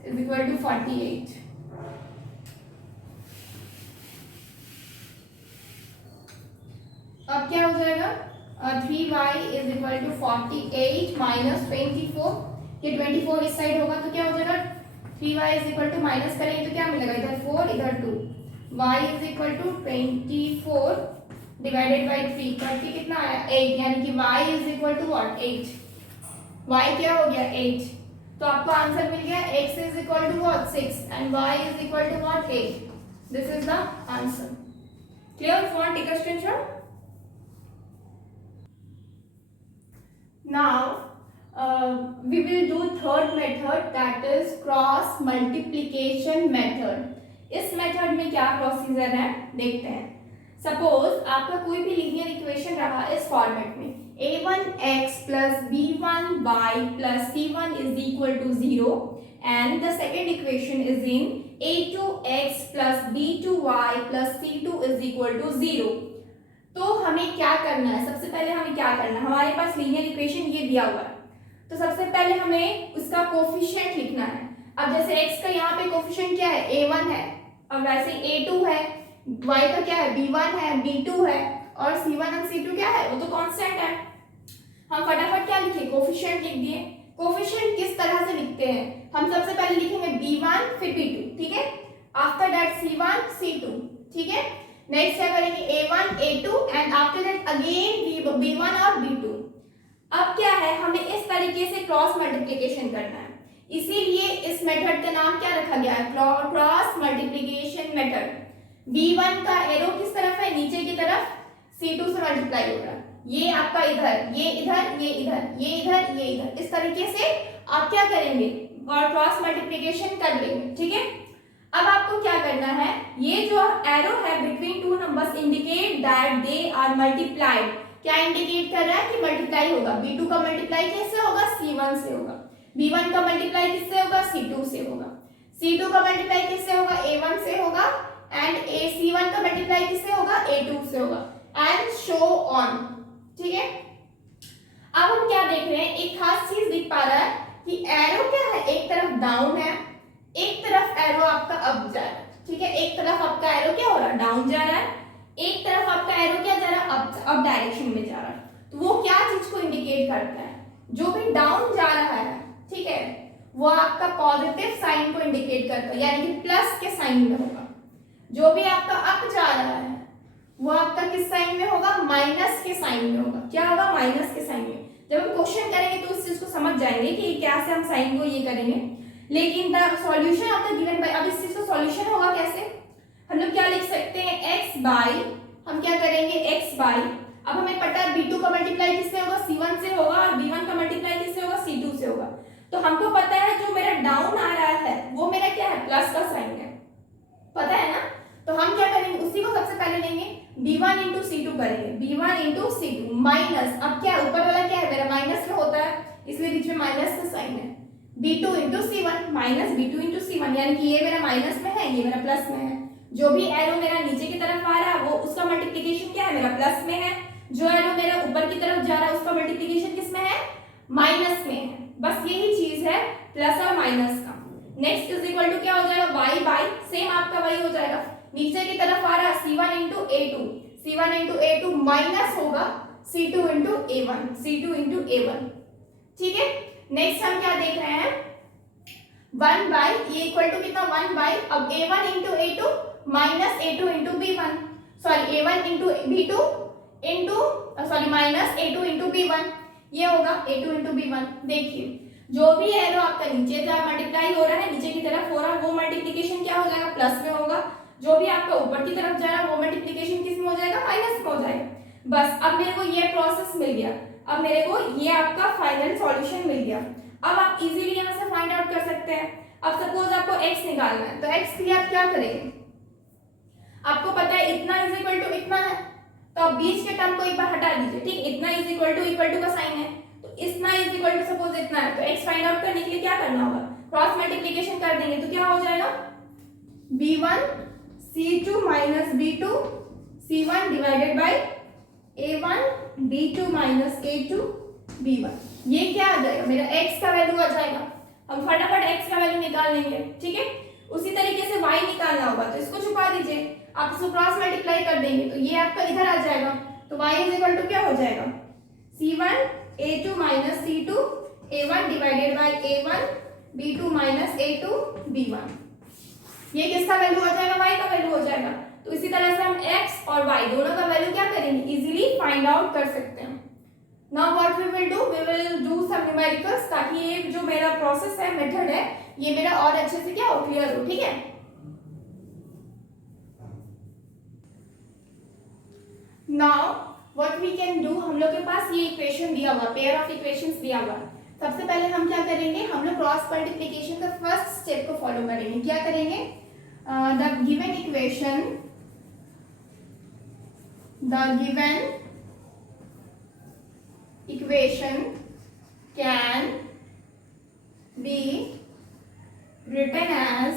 is equal to 48। अब क्या हो जाएगा 3y is equal to 48 minus 24, ये 24 इस साइड होगा तो क्या हो जाएगा 3y is equal to, minus करेंगे तो क्या मिलेगा, इधर 4 इधर 2, y is equal to 24 divided by 3 करके कितना आया 8, यानी कि y is equal to what 8, y क्या हो गया 8। तो आपको आंसर मिल गया x is equal to what 6 and y is equal to what 8। This is the answer. Clear? For take a screenshot. Now we will do third method, that is cross multiplication method। इस मेथड में क्या प्रोसीजर है देखते हैं। सपोज आपका कोई भी लीनियर इक्वेशन रहा इस फॉर्मेट में, a1x plus b1y plus c1 is equal to 0 and the second equation is in a2x plus b2y plus c2 is equal to 0। तो हमें क्या करना है, सबसे पहले हमें क्या करना है, हमारे पास लीनियर इक्वेशन ये दिया हुआ है, तो सबसे पहले हमें उसका कोफिशिएंट लिखना है। अब जैसे x का यहाँ पे कोफिशिएंट क्या है a1 है, अब वैसे a2 है, y का क्या है b1 है, b2 है और c1 और c2 क्या है, वो तो कांस्टेंट है। हम फटाफट क्या लिखे, कोफिशिएंट लिख दिए। कोफिशिएंट किस तरह से लिखते हैं, हम सबसे पहले लिखेंगे b1 फिर b2, ठीक है, आफ्टर दैट c1 c2, ठीक है। नेक्स्ट क्या करेंगे a1 a2 and after that again b1 और b2। अब क्या है, हमें इस तरीके से क्रॉस मल्टीप्लिकेशन करना है, इसीलिए इस मेथड का नाम क्या रखा गया है, क्रॉस मल्टीप्लिकेशन मेथड। b1 का एरो किस तरफ है, नीचे की तरफ, c2 से मल्टीप्लाई हो रहा है, ये आपका इधर, ये इधर, ये इधर, ये इधर, ये इधर, इस तरीके से आप क्या करेंगे और क्रॉस मल्टीप्लिकेशन कर लेंगे, ठीक है। अब आपको क्या करना है, ये जो एरो है between two numbers indicate that they are multiplied, क्या इंडिकेट कर रहा है कि मल्टीप्लाई होगा। b2 का मल्टीप्लाई कैसे होगा, c1 से होगा, b1 का मल्टीप्लाई किससे होगा, c2 से होगा, c2 का मल्टीप्लाई किससे होगा, a1 से होगा एंड c1 का मल्टीप्लाई किससे होगा, a2 से होगा एंड शो ऑन, ठीक है। अब हम क्या देख रहे हैं, एक खास चीज दिख पा रहा है कि एरो क्या है, एक तरफ डाउन है, एक तरफ एरो आपका अप जा रहा है, ठीक है, एक तरफ आपका एरो क्या हो रहा है, डाउन जा रहा है, एक तरफ आपका एरो क्या जा रहा है, अप डायरेक्शन में जा रहा है। तो वो क्या चीज को इंडिकेट करता है, जो भी डाउन जा रहा है, ठीक है, वो आपका पॉजिटिव साइन को इंडिकेट करता है, यानी कि प्लस के साइन में होगा। जो भी आपका अप जा रहा है वो आपका किस साइन में होगा, माइनस के साइन में होगा। क्या होगा, माइनस के साइन में। जब हम क्वेश्चन करेंगे तो उस चीज को समझ जाएंगे कि कैसे हम साइन को ये करेंगे। लेकिन the solution of the given by, अब इस चीज का सॉल्यूशन होगा कैसे, हम लोग क्या लिख सकते हैं, x बाय, हम क्या करेंगे x बाय, अब हमें पता है b2 का मल्टीप्लाई किससे होगा, c1 से होगा और b1 का मल्टीप्लाई किससे होगा, c2 से होगा। तो हमको पता है जो मेरा डाउन आ रहा है वो मेरा क्या है, प्लस का साइन है, पता है ना। तो हम क्या करेंगे, उसी को सबसे पहले लेंगे, b1 इंटू c2 करेंगे, b1 इंटू c2 माइनस, अब क्या ऊपर वाला क्या है मेरा माइनस में होता है, इसलिए बीच में माइनस का साइन है, b2 into c1 minus b2 into c1, यानी कि ये मेरा माइनस में है, ये मेरा प्लस में है। जो भी एरो मेरा नीचे की तरफ आ रहा है वो उसका मल्टीप्लिकेशन क्या है, मेरा प्लस में है। जो एरो मेरा ऊपर की तरफ जा रहा है उसका मल्टीप्लिकेशन किस में है, माइनस में है। बस यही चीज है प्लस और माइनस का। नेक्स्ट इज इक्वल टू क्या हो जाएगा, y बाई, सेम आपका y हो जाएगा, नीचे की तरफ आ रहा C1 into A2, C1 into A2 minus होगा C2 into A1, C2 into A1। ठीक है, नेक्स्ट हम क्या देख रहे हैं, 1 बाई ये इक्वल टू कितना 1 बाई, अब A1 into A2 minus A2 into B1, sorry A1 into B2 into sorry minus A2 into B1, ये होगा A2 इंटू B1। देखिए जो भी एरो आपका नीचे जब मल्टीप्लाई हो रहा है नीचे की तरफ हो रहा है वो मल्टीप्लिकेशन क्या हो जाएगा, प्लस में होगा। जो भी आपका ऊपर की तरफ जा रहा है वो मल्टीप्लिकेशन किस में हो जाएगा, माइनस में हो जाएगा। बस अब मेरे को ये प्रोसेस मिल गया, अब मेरे को ये आपका फाइनल सॉल्यूशन मिल गया। अब आप इजीली यहाँ से फाइंड आउट कर सकते हैं। अब सपोज आपको x निकालना है, तो x के लिए आप क्या करेंगे, आपको पता है इतना इज इक्वल टू इतना है, तो आप बीच के टर्म को एक बार हटा दीजिए। ठीक, इतना इज इक्वल टू का साइन है, तो इतना इज इक्वल टू सपोज इतना है, तो x फाइंड आउट करने के लिए क्या करना होगा, क्रॉस मल्टीप्लिकेशन कर देंगे, तो क्या हो जाएगा b1 c2 minus b2 c1 divided by a1 b2 minus a2 b1। ये क्या आ जाएगा, मेरा x का वैल्यू आ जाएगा। हम फटाफट x का वैल्यू निकाल लेंगे। ठीक है, उसी तरीके से y निकालना होगा, तो इसको छुपा दीजिए, आप इसको क्रॉस मल्टीप्लाई कर देंगे तो ये आपका इधर आ जाएगा, तो y इज इक्वल टू क्या हो जाएगा c1 a2 minus c2 a1 divided by a1 b2 minus a2 b1। ये किसका वैल्यू हो जाएगा, y का वैल्यू हो जाएगा। तो इसी तरह से हम x और y दोनों का वैल्यू क्या करेंगे, इजीली फाइंड आउट कर सकते हैं। Now what we will do some numericals, ताकि ये जो मेरा प्रोसेस है, मेथड है, ये मेरा और अच्छे से क्या हो, क्लियर हो। ठीक है, now what we can do, हम लोग के पास ये इक्वेशन दिया हुआ, पेयर ऑफ इक्वेशंस दिया हुआ। सबसे पहले हम क्या करेंगे, हम लोग क्रॉस मल्टीप्लिकेशन का फर्स्ट स्टेप को फॉलो करेंगे। क्या करेंगे, the given equation can be written as,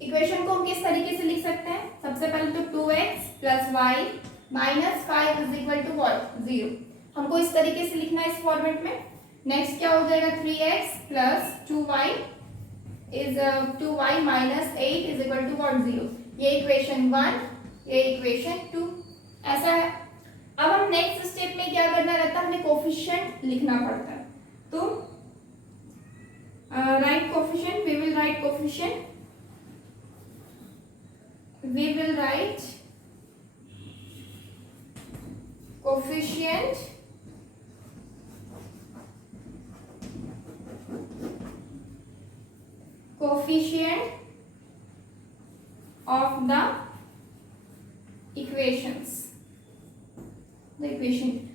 equation को हम किस तरीके से लिख सकते हैं, सबसे पहले तो 2x plus y minus 5 is equal to what, 0। हमको इस तरीके से लिखना है इस फॉर्मेट में। नेक्स्ट क्या हो जाएगा, 3x plus 2y minus 8 is equal to what, 0। ये इक्वेशन 1, ये इक्वेशन 2, ऐसा है। अब हम नेक्स्ट स्टेप में क्या करना रहता है, हमें कोफिशिएंट लिखना पड़ता है। तो write coefficient, we will write coefficient, we will write coefficient of the equations,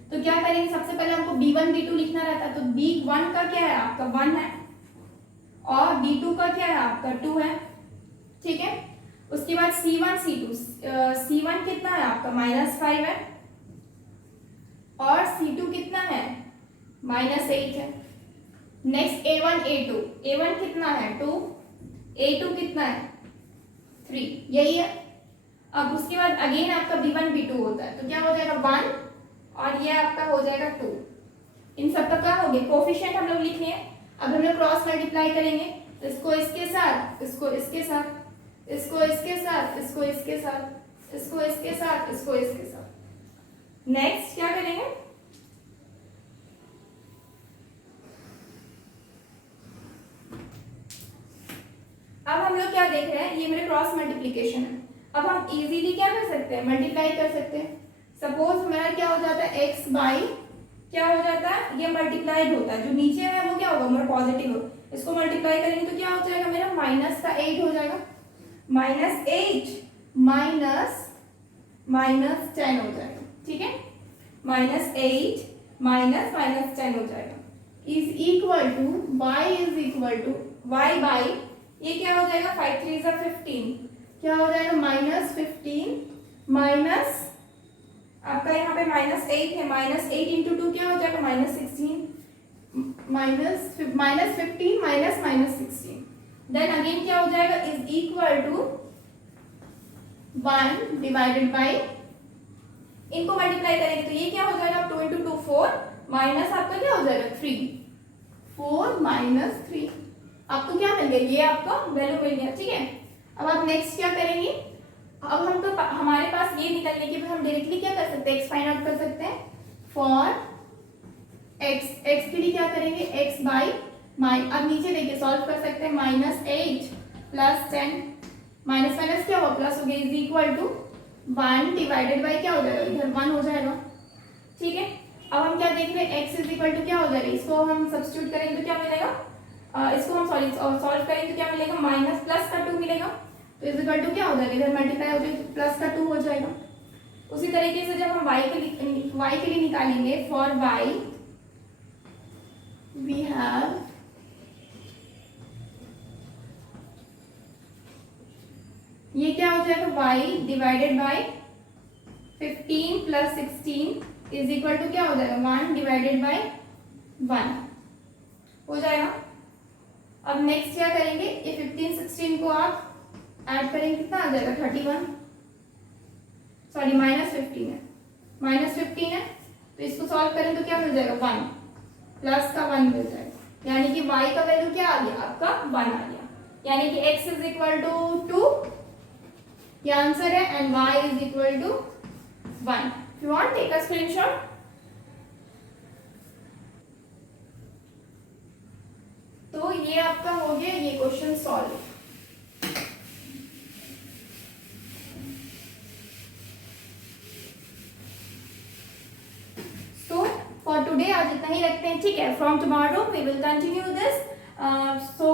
तो क्या करेंगे, सबसे पहले हमको b1 b2 लिखना रहता है, तो b1 का क्या है आपका 1 है और b2 का क्या है आपका 2 है। ठीक है, उसके बाद C1 C2, C1 कितना है आपका -5 है और C2 कितना है -8 है। नेक्स्ट A1 A2, A1 कितना है 2, A2 कितना है 3, यही है। अब उसके बाद अगेन आपका B1 B2 होता है, तो क्या हो जाएगा 1 और ये आपका हो जाएगा 2। इन सब का क्या हो गया, कोफिशिएंट हम लोग लिख लिए। अब हम लोग क्रॉस मल्टीप्लाई करेंगे, तो इसको इसके साथ, इसको इसके साथ, इसको इसके साथ, इसको इसके साथ, इसको इसके साथ, इसको इसके साथ। नेक्स्ट क्या करेंगे, अब हम लोग क्या देख रहे हैं, ये मेरे क्रॉस मल्टीप्लिकेशन है। अब हम इजीली क्या कर सकते हैं, मल्टीप्लाई कर सकते हैं। सपोज मेरा क्या हो जाता है, x बाई क्या हो जाता है, ये मल्टीप्लाइड होता है, जो नीचे है वो क्या होगा, मेरा पॉजिटिव हो, इसको मल्टीप्लाई करेंगे तो क्या हो जाएगा, मेरा -8 हो जाएगा, -8 माइनस 10 हो जाएगा। ठीक है, -8 -10 हो जाएगा, is equal to y by ये क्या हो जाएगा, 5 3 = 15, क्या हो जाएगा -15 माइनस आपका यहाँ पे -8 है, -8 इंटू 2 क्या हो जाएगा, -16, -15 -16, देन अगेन क्या हो जाएगा, is equal to 1 divided by, इनको मल्टीप्लाई करेंगे तो ये क्या हो जाएगा, 2 इंटू 2 4 माइनस आपका क्या हो जाएगा 3, 4 - 3, आपको क्या मिल गया, ये आपका वैल्यू मिल गया, ठीक है। अब आप नेक्स्ट क्या करेंगे, अब हम तो हमारे पास ये निकलने की हम डायरेक्टली क्या कर सकते हैं, एक्स फाइंड आउट कर सकते हैं। फॉर एक्स के लिए क्या करेंगे, एक्स बाई माइन, अब नीचे देखिए सॉल्व कर सकते हैं, -8 + 10, माइनस माइनस क्या होगा प्लस हो गया, is equal to 1 divided by क्या हो जाएगा, इधर 1 हो जाएगा, ठीक है। अब हम क्या देख रहे हैं, x इज इक्वल टू क्या हो जाएगा, इसको हम सब्स्टिट्यूट करेंगे तो क्या मिलेगा, इसको हम सॉल्व करेंगे तो क्या मिलेगा, माइनस प्लस का 2 मिलेगा, तो इज इक्वल टू क्या हो जाएगा, इधर मल्टीप्लाई हो जाएगा प्लस का 2 हो जाएगा। उसी तरीके से जब हम y के लिए निकालेंगे, फॉर y वी हैव ये क्या हो जाएगा, y divided by 15 + 16 is equal to क्या हो जाएगा, 1 डिवाइडेड बाई 1 हो जाएगा। अब नेक्स्ट क्या करेंगे, ये 15 16 को आप ऐड करेंगे कितना आ जाएगा, 31, सॉरी -15 है, -15 है, तो इसको सॉल्व करें तो क्या मिल जाएगा, 1 प्लस का 1 मिल जाएगा, यानी कि y का वैल्यू क्या आ गया, आपका 1 आ गया, यानी कि x इज इक्वल टू 2 ये आंसर है, and y is equal to 1। If you want, take a screenshot. तो ये आपका हो गया ये question solve. So for today आज इतना ही रखते हैं, ठीक है। From tomorrow we will continue this. So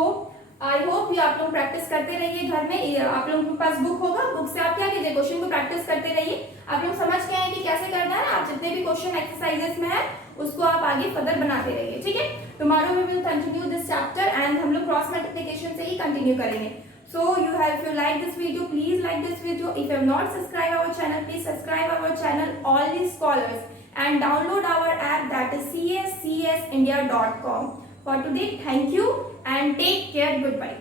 I hope ये आप लोग प्रैक्टिस करते रहिए घर में, आप लोगों के पास बुक होगा, बुक से आप क्या कीजिए, क्वेश्चन को प्रैक्टिस करते रहिए। आप लोग समझ गए हैं कि कैसे करना है, आप जितने भी क्वेश्चन एक्सरसाइजेस में है उसको आप आगे फर्दर बनाते रहिए, ठीक है। Tomorrow we will continue this chapter and हम लोग क्रॉस मल्टीप्लिकेशन से ही कंटिन्यू करेंगे। So you have, if you like this video please like this video, if you have not subscribe our channel please subscribe our channel all the scholars and download our app, that is cscsindia.com. For today, thank you and take care. Goodbye.